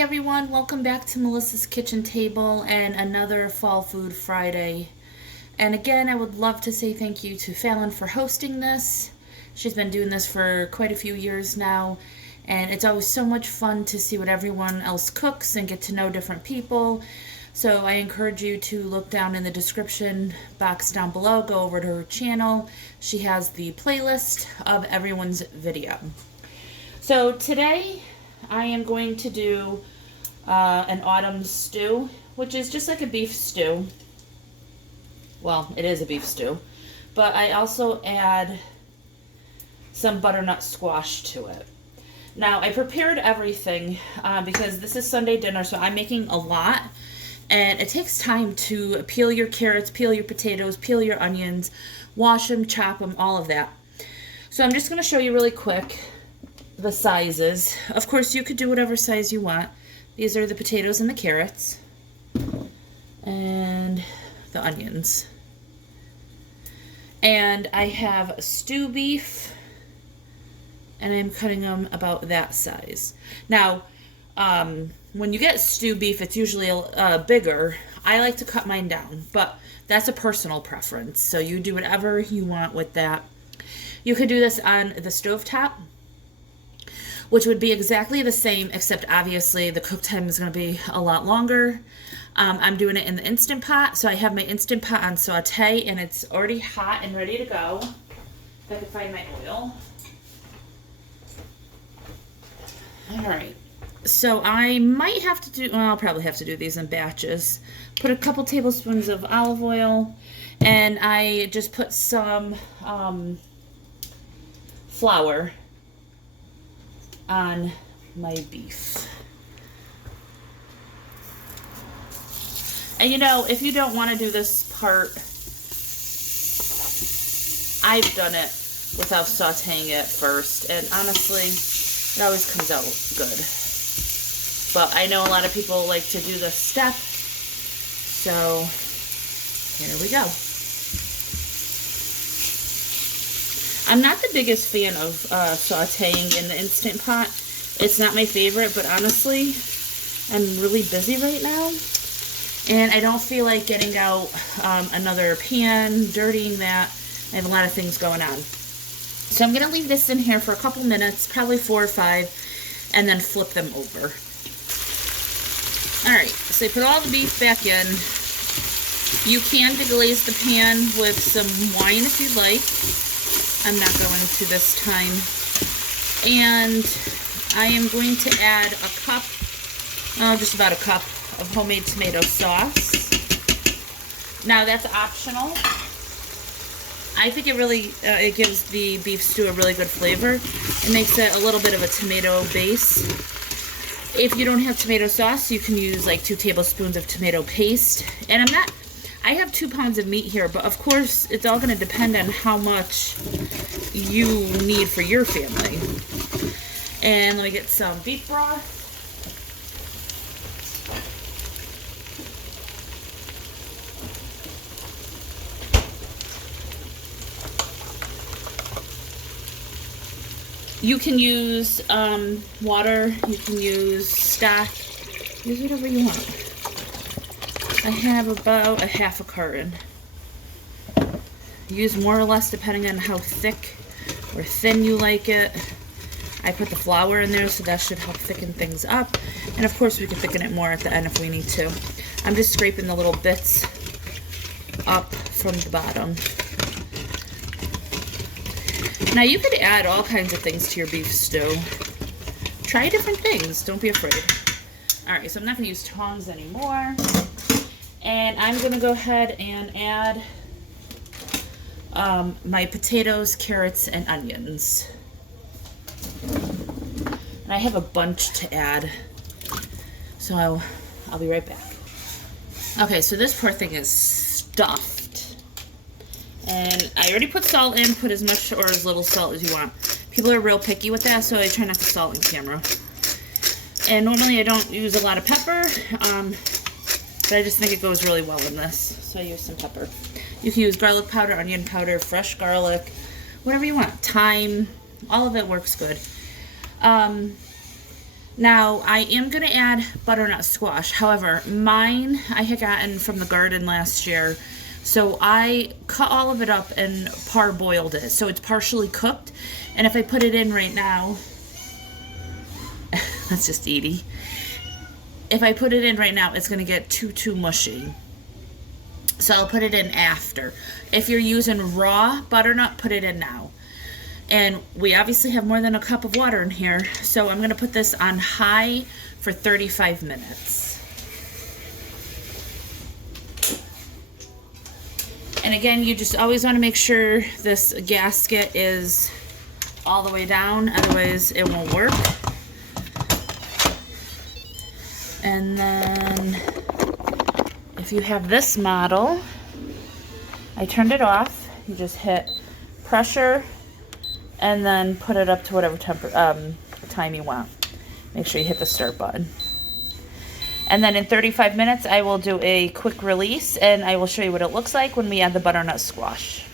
everyone, welcome back to Melissa's Kitchen Table and another Fall Food Friday. And again, I would love to say thank you to Fallon for hosting this. She's been doing this for quite a few years now, and it's always so much fun to see what everyone else cooks and get to know different people. So I encourage you to look down in the description box down below, go over to her channel. She has the playlist of everyone's video. So today I am going to do an autumn stew, which is just like a beef stew. Well, it is a beef stew, but I also add some butternut squash to it. Now, I prepared everything because this is Sunday dinner, so I'm making a lot, and it takes time to peel your carrots, peel your potatoes, peel your onions, wash them, chop them, all of that. So I'm just going to show you really quick the sizes. Of course, you could do whatever size you want. These are the potatoes and the carrots and the onions. And I have stew beef, and I'm cutting them about that size. Now, when you get stew beef, it's usually bigger. I like to cut mine down, but that's a personal preference. So you do whatever you want with that. You could do this on the stovetop, which would be exactly the same, except obviously the cook time is going to be a lot longer. I'm doing it in the Instant Pot, so I have my Instant Pot on saute, and it's already hot and ready to go. If I can find my oil. Alright, so I might have to do, well, I'll probably have to do these in batches. Put a couple tablespoons of olive oil, and I just put some flour on my beef. And you know, if you don't want to do this part, I've done it without sauteing it first, and honestly, it always comes out good. But I know a lot of people like to do this step, so here we go. I'm not the biggest fan of sauteing in the Instant Pot. It's not my favorite, but honestly, I'm really busy right now, and I don't feel like getting out another pan, dirtying that. I have a lot of things going on. So I'm going to leave this in here for a couple minutes, probably 4 or 5, and then flip them over. Alright, so you put all the beef back in. You can deglaze the pan with some wine if you'd like. I'm not going to this time. And I am going to add a cup, just about a cup of homemade tomato sauce. Now that's optional. I think it really, it gives the beef stew a really good flavor. It makes it a little bit of a tomato base. If you don't have tomato sauce, you can use like 2 tablespoons of tomato paste. And I have 2 pounds of meat here, but of course it's all going to depend on how much you need for your family. And let me get some beef broth. You can use water, you can use stock, use whatever you want. I have about a half a carton. Use more or less depending on how thick or thin you like it. I put the flour in there, so that should help thicken things up. And of course we can thicken it more at the end if we need to. I'm just scraping the little bits up from the bottom. Now you could add all kinds of things to your beef stew. Try different things, don't be afraid. Alright, so I'm not going to use tongs anymore. And I'm going to go ahead and add my potatoes, carrots, and onions. And I have a bunch to add, so I'll be right back. Okay, so this poor thing is stuffed. And I already put salt in, put as much or as little salt as you want. People are real picky with that, so I try not to salt in camera. And normally I don't use a lot of pepper, but I just think it goes really well in this, so I use some pepper. You can use garlic powder, onion powder, fresh garlic, whatever you want. Thyme, all of it works good. Now, I am going to add butternut squash. However, mine I had gotten from the garden last year. So I cut all of it up and parboiled it. So it's partially cooked. And if I put it in right now, that's just Edie. If I put it in right now, it's going to get too mushy. So I'll put it in after. If you're using raw butternut, put it in now. And we obviously have more than a cup of water in here, so I'm going to put this on high for 35 minutes. And again, you just always want to make sure this gasket is all the way down, otherwise it won't work. And then if you have this model, I turned it off. You just hit pressure and then put it up to whatever time you want. Make sure you hit the start button. And then in 35 minutes, I will do a quick release and I will show you what it looks like when we add the butternut squash.